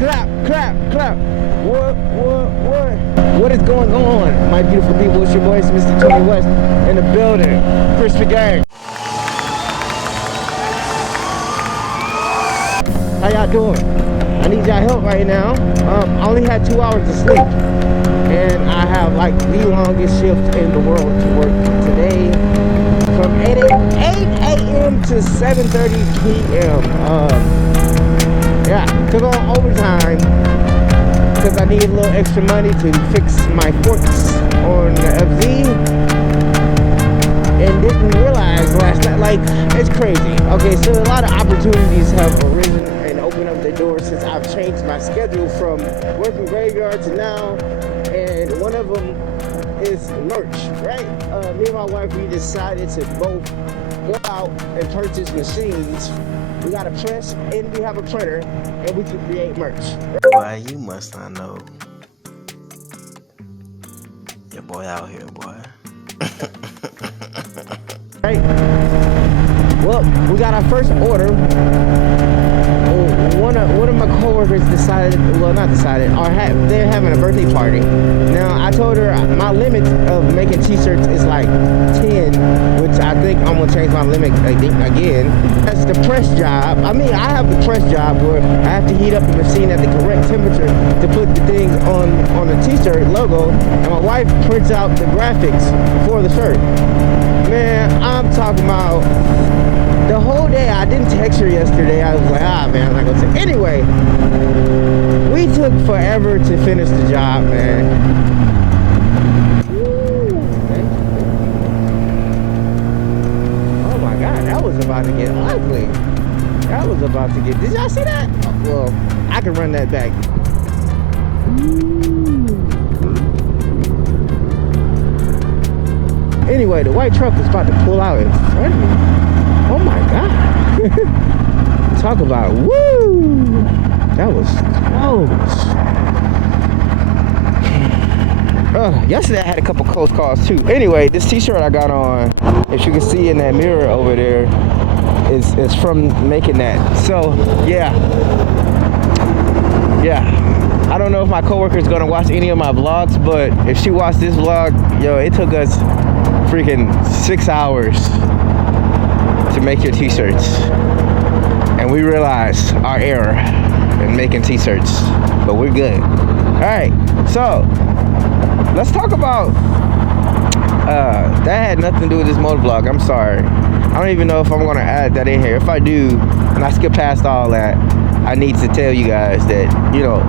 Clap. What is going on, my beautiful people? It's your boy, Mr20west, in the building. Crispy gang. How y'all doing? I need y'all help right now. I only had 2 hours of sleep, and I have like the longest shift in the world to work today, from 8 a.m. to 7:30 p.m. Yeah, took on overtime because I needed a little extra money to fix my forks on the FZ, and didn't realize last night, like, it's crazy. Okay, so a lot of opportunities have arisen and opened up their doors since I've changed my schedule from working graveyard to now, and one of them is merch, right? Me and my wife, we decided to both go out and purchase machines. We got a press and we have a printer, and we can create merch. Boy, you must not know. Your boy out here, boy. Right. Well, we got our first order. One of my coworkers decided, well, not decided, they're having a birthday party. Now, I told her my limit of making t-shirts is like 10, which I think I'm gonna change my limit again. That's the press job. I mean, I have the press job where I have to heat up the machine at the correct temperature to put the things on the t-shirt logo, and my wife prints out the graphics for the shirt. Man, I'm talking about the whole day. I didn't text her yesterday. I was like, man, I'm not gonna say. Anyway, we took forever to finish the job, man. Oh my God, that was about to get ugly. That was about to get, did y'all see that? Oh, well, I can run that back. Anyway, the white truck was about to pull out in front of me. Oh my God. Talk about, woo! That was close. Yesterday I had a couple close calls too. Anyway, this t-shirt I got on, if you can see in that mirror over there, is from making that. So, yeah. I don't know if my coworker is gonna watch any of my vlogs, but if she watched this vlog, yo, it took us freaking 6 hours to make your t-shirts, and we realized our error in making t-shirts, but we're good. All right, so let's talk about that had nothing to do with this motovlog. I'm sorry, I don't even know if I'm gonna add that in here. If I do and I skip past all that, I need to tell you guys that, you know,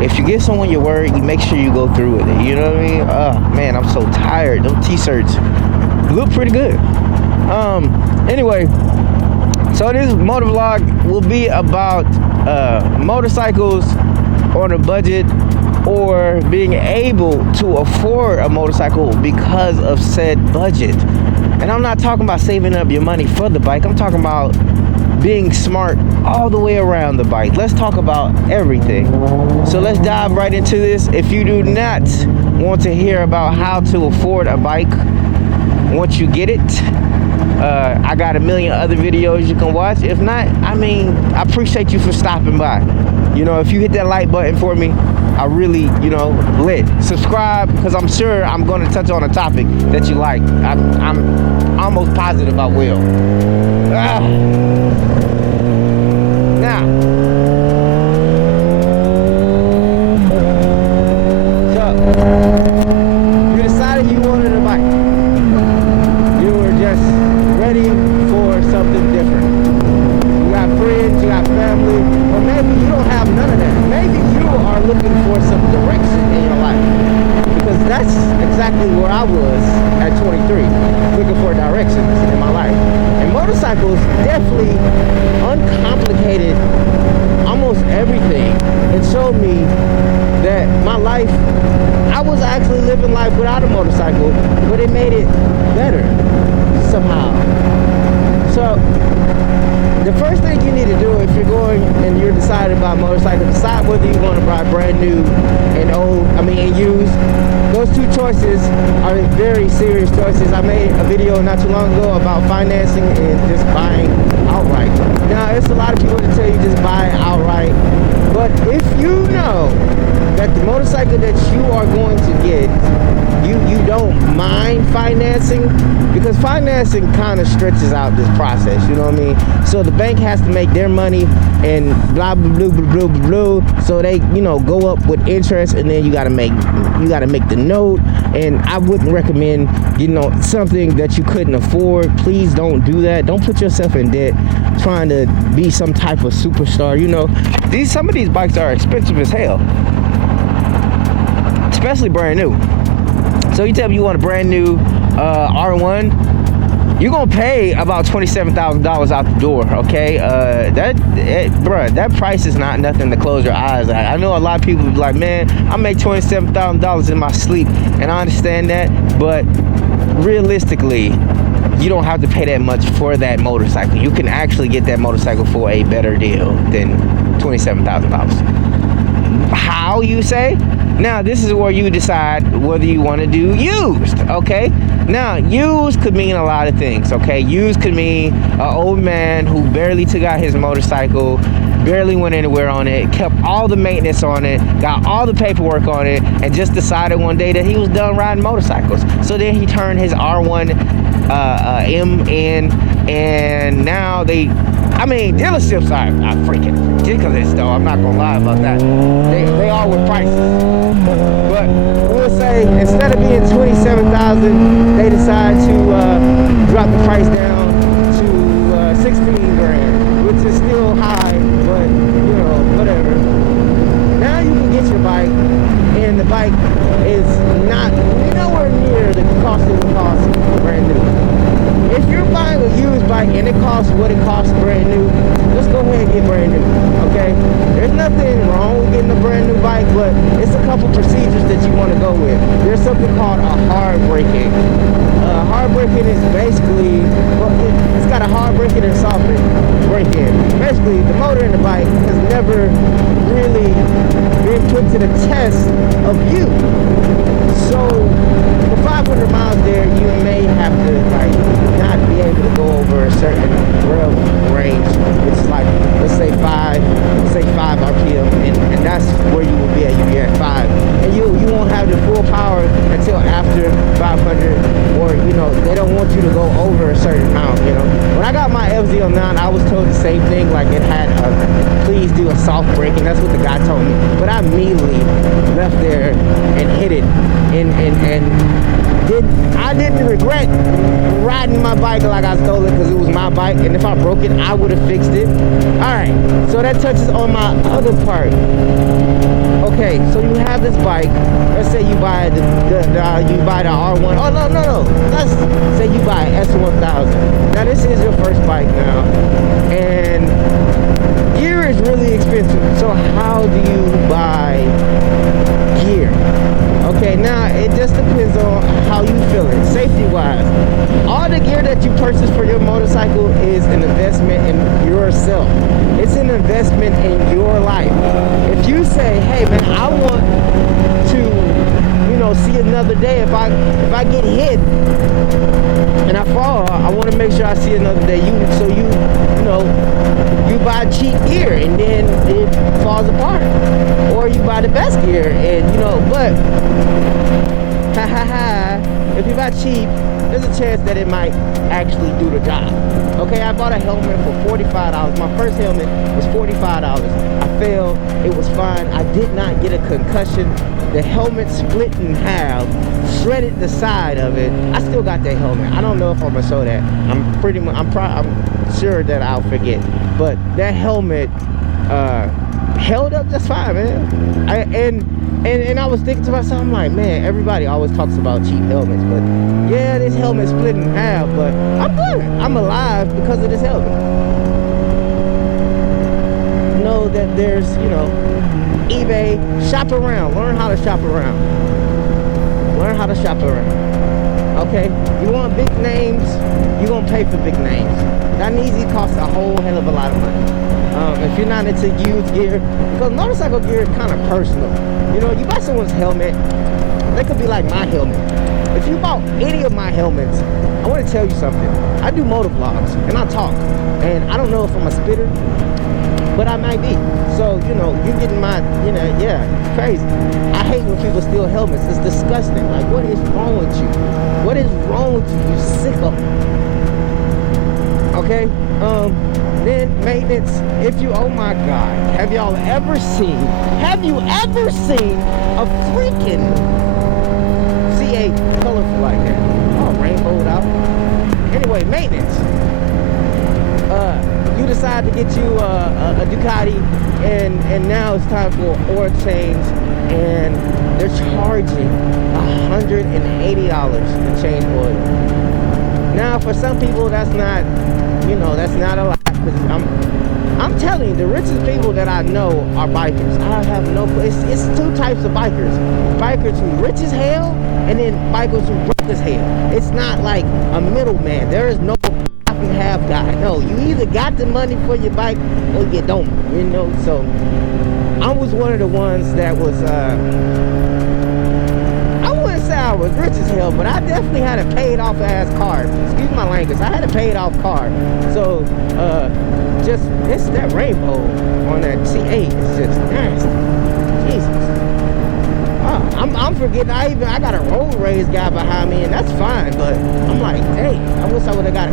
if you give someone your word, you make sure you go through with it. You know what I mean? Man, I'm so tired. Those t-shirts look pretty good. Anyway, so this motovlog will be about motorcycles on a budget, or being able to afford a motorcycle because of said budget. And I'm not talking about saving up your money for the bike. I'm talking about being smart all the way around the bike. Let's talk about everything. So let's dive right into this. If you do not want to hear about how to afford a bike once you get it, I got a million other videos you can watch. If not, I mean, I appreciate you for stopping by. You know, if you hit that like button for me, I really, you know, lit. Subscribe, because I'm sure I'm going to touch on a topic that you like. I'm almost positive I will. Now, so you decided you wanted a bike. You were just ready for something different. You got friends, you got family, or maybe you don't have none of that. Maybe you are looking for some direction in your life, because that's exactly where I was at 23, looking for directions in my life. And motorcycles definitely uncomplicated almost everything. It showed me that my life, I was actually living life without a motorcycle, but it made it better somehow. So the first thing you need to do if you're going and you're deciding about motorcycles, decide whether you want to buy brand new and and used. Those two choices are very serious choices. I made a video not too long ago about financing and just buying outright. Now, it's a lot of people that tell you just buy outright, but if you know that the motorcycle that you are going to get, you don't mind financing, because financing kind of stretches out this process, you know what I mean? So the bank has to make their money and blah blah blah blah blah blah, so they go up with interest, and then you got to make the note. And I wouldn't recommend something that you couldn't afford. Please don't do that. Don't put yourself in debt trying to be some type of superstar. Some of these bikes are expensive as hell, especially brand new. So you tell me you want a brand new R1, you're gonna pay about $27,000 out the door, okay? That price is not nothing to close your eyes at. I know a lot of people be like, man, I make $27,000 in my sleep, and I understand that, but realistically, you don't have to pay that much for that motorcycle. You can actually get that motorcycle for a better deal than $27,000. How, you say? Now, this is where you decide whether you want to do used, okay? Now, used could mean a lot of things, okay? Used could mean an old man who barely took out his motorcycle, barely went anywhere on it, kept all the maintenance on it, got all the paperwork on it, and just decided one day that he was done riding motorcycles. So then he turned his R1 M in, and now dealerships are freaking ridiculous, though. I'm not gonna lie about that. They all with prices. But we'll say instead of being $27,000, they decide to drop the price down to 16 grand, which is still high, but whatever. Now you can get your bike, and the bike is not nowhere near the cost it would cost brand new. If you're buying a used bike and it costs what it costs brand new, just go ahead and get brand new, okay? There's nothing wrong with getting a brand new bike, but it's a couple procedures that you want to go with. There's something called a hard braking. Hard braking is basically, it's got a hard braking and soft braking. Basically, the motor in the bike has never really been put to the test of use. So for 500 miles there, you may have to not be able to go over a certain rail range, which is like, let's say 5 RPM, and that's where you will be at. You'll be at 5, and you won't have the full power until after 500, or they don't want you to go over a certain amount. When I got my FZ09, I was told the same thing, like it had please do a soft braking. That's what the guy told me, but I immediately left there and hit it, I didn't regret riding my bike like I stole it, because it was my bike, and if I broke it, I would have fixed it. Alright, so that touches on my other part. Okay, so you have this bike. Let's say you buy the R1. Oh, no. Let's say you buy S1000. Now, this is your first bike now, and gear is really expensive. So how do you buy gear? Okay, now it just depends on how you feeling, safety-wise. All the gear that you purchase for your motorcycle is an investment in yourself. It's an investment in your life. If you say, hey man, I want to, see another day. If I get hit and I fall, I want to make sure I see another day. You buy cheap gear and then it falls apart, or you buy the best gear and but if you buy cheap, there's a chance that it might actually do the job. Okay, I bought a helmet for $45. My first helmet was $45. I fell, it was fine. I did not get a concussion. The helmet split in half, shredded the side of it. I still got that helmet. I don't know if I'm gonna show that. I'm sure that I'll forget. But that helmet held up just fine, man. And I was thinking to myself, I'm like, man, everybody always talks about cheap helmets, but yeah, this helmet split in half, but I'm good. I'm alive because of this helmet. Know that there's, eBay, shop around, learn how to shop around. Okay, Okay, you want big names, you're gonna pay for big names. That easy costs a whole hell of a lot of money. If you're not into used gear, because motorcycle gear is kind of personal. You know, you buy someone's helmet, they could be like my helmet. If you bought any of my helmets, I want to tell you something. I do motovlogs and I talk, and I don't know if I'm a spitter, but I might be. So, you know, you're getting my, you know, yeah, it's crazy. I hate when people steal helmets. It's disgusting. Like, what is wrong with you? What is wrong with you? You sicko. Okay? Then maintenance. If you, oh my God, have you ever seen a freaking C8 colorful like that? Oh, rainbowed out. Anyway, maintenance. You decide to get you a Ducati, and now it's time for oil change, and they're charging $180 to change oil. Now, for some people, that's not, you know, that's not a lot. I'm telling you, the richest people that I know are bikers. I have no clue. It's two types of bikers. Bikers who rich as hell, and then bikers who broke as hell. It's not like a middleman. There is no half guy. No, you either got the money for your bike or you don't, you know. So I was one of the ones that was I wouldn't say I was rich as hell, but I definitely had a paid off ass car. Excuse my language. I had a paid off car. So just, it's that rainbow on that C8 is just nasty. Jesus. I'm forgetting, I got a road race guy behind me, and that's fine, but I'm like, dang, I wish I would have got a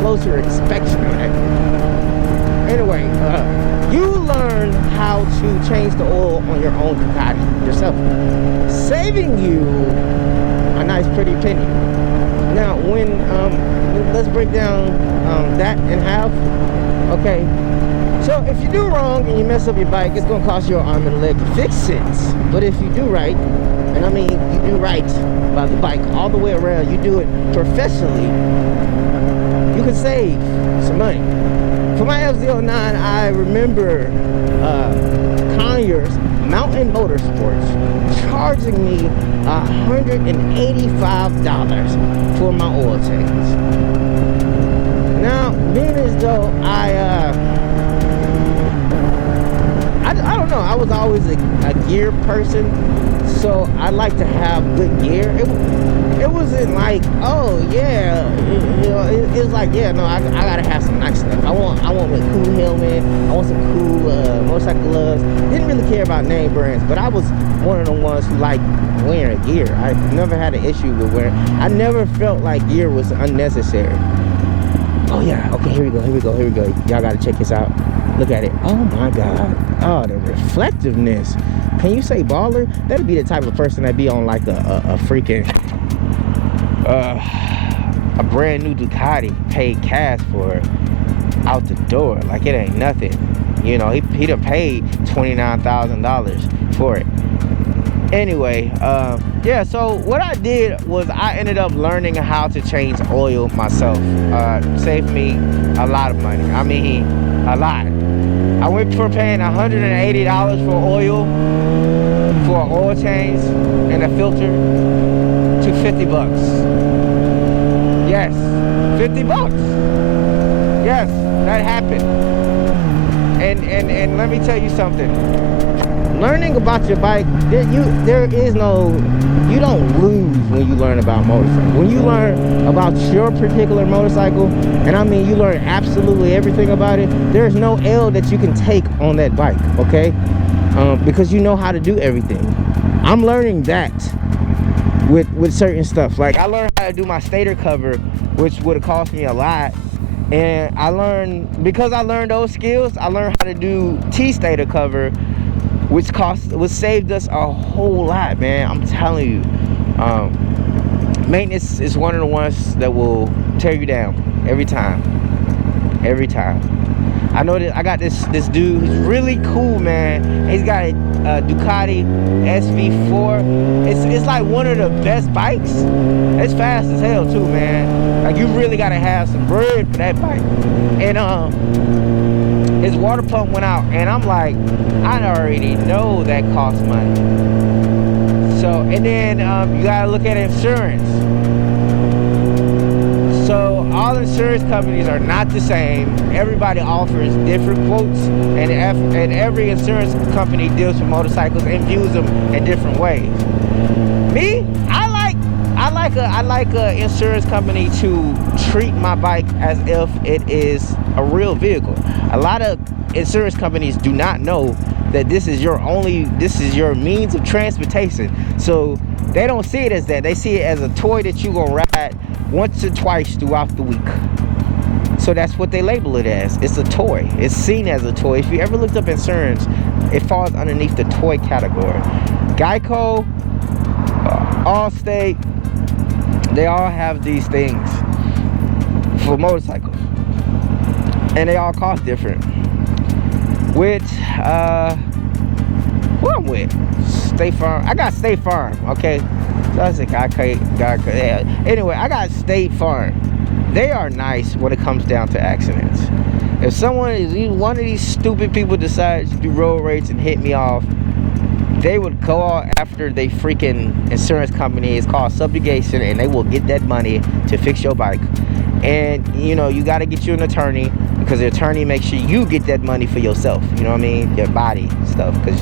closer inspection on that. Anyway, you learn how to change the oil on your own Ducati yourself, saving you a nice pretty penny. Now, when let's break down that in half. Okay, so if you do wrong and you mess up your bike, it's gonna cost you an arm and a leg to fix it. But if you do right, and I mean you do right by the bike all the way around, you do it professionally, you can save some money. For my FZ09, I remember Conyers Mountain Motorsports charging me $185 for my oil change. Now, being as though I don't know, I was always a gear person, so I like to have good gear. It wasn't like, oh yeah, you know, it was like, yeah, no, I gotta have some nice stuff. I want a cool helmet, I want some cool motorcycle gloves. Didn't really care about name brands, but I was one of the ones who liked wearing gear. I never had an issue with wearing. I never felt like gear was unnecessary. Oh yeah, okay, here we go. Y'all gotta check this out. Look at it. Oh my God. Oh, the reflectiveness. Can you say baller? That'd be the type of person that'd be on like a freaking a brand new Ducati, paid cash for it, out the door. Like it ain't nothing. You know, he done paid $29,000 for it. Anyway, yeah, so what I did was I ended up learning how to change oil myself. Saved me a lot of money. I mean, a lot. I went from paying $180 for oil, for an oil change and a filter, to 50 bucks. Yes, 50 bucks. Yes, that happened. And let me tell you something. Learning about your bike, you don't lose when you learn about motorcycle. When you learn about your particular motorcycle, and I mean you learn absolutely everything about it, there's no L that you can take on that bike, okay? Because you know how to do everything. I'm learning that with certain stuff. Like I learned how to do my stator cover, which would have cost me a lot. And I learned, because I learned those skills, I learned how to do T-stator cover, which saved us a whole lot, man. I'm telling you. Maintenance is one of the ones that will tear you down every time. Every time. I know that I got this dude who's really cool, man. He's got a Ducati SV4. It's like one of the best bikes. It's fast as hell too, man. Like you really gotta have some bread for that bike. And his water pump went out, and I'm like, I already know that costs money. So, and then you gotta look at insurance. insurance companies are not the same. Everybody offers different quotes, and every insurance company deals with motorcycles and views them in different ways. Me, I like a insurance company to treat my bike as if it is a real vehicle. A lot of insurance companies do not know that this is your means of transportation. So they don't see it as that. They see it as a toy that you're gonna ride once or twice throughout the week. So that's what they label it as. It's a toy. It's seen as a toy. If you ever looked up insurance, it falls underneath the toy category. Geico, Allstate, they all have these things for motorcycles, and they all cost different. With who I'm with? State Farm. I got State Farm. Okay, so I was like, anyway, I got State Farm. They are nice when it comes down to accidents. If one of these stupid people decides to do road rage and hit me off, they would go after the freaking insurance company. It's called subjugation, and they will get that money to fix your bike. And you know, you got to get you an attorney, because the attorney makes sure you get that money for yourself. You know what I mean? Your body stuff, because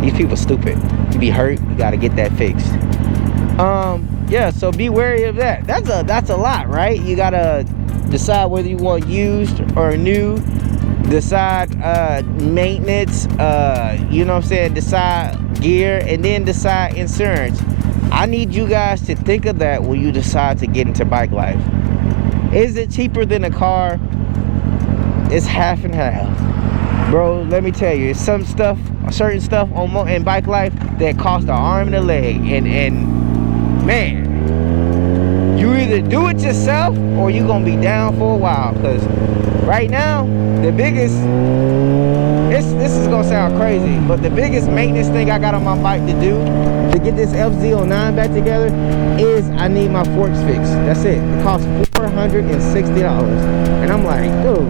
these people are stupid. You be hurt, you got to get that fixed. Yeah, so be wary of that. That's a lot, right? You got to decide whether you want used or new. Decide maintenance, you know what I'm saying, decide gear, and then decide insurance. I need you guys to think of that when you decide to get into bike life. Is it cheaper than a car? It's half and half. Bro, let me tell you, some stuff, certain stuff in bike life that cost an arm and a leg, and man, you either do it yourself or you're gonna be down for a while. Because right now, the biggest, this is gonna sound crazy, but the biggest maintenance thing I got on my bike to do to get this FZ09 back together is I need my forks fixed. That's it. It costs $460. And I'm like, dude,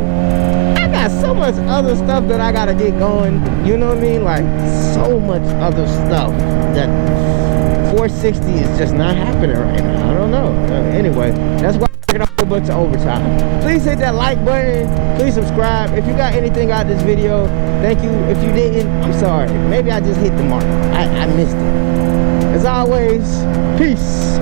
I got so much other stuff that I gotta get going. You know what I mean? Like, so much other stuff that $460 is just not happening right now. I don't know. Anyway, that's why I'm working a whole bunch of overtime. Please hit that like button. Please subscribe. If you got anything out of this video, thank you. If you didn't, I'm sorry. Maybe I just hit the mark. I missed it. As always, peace.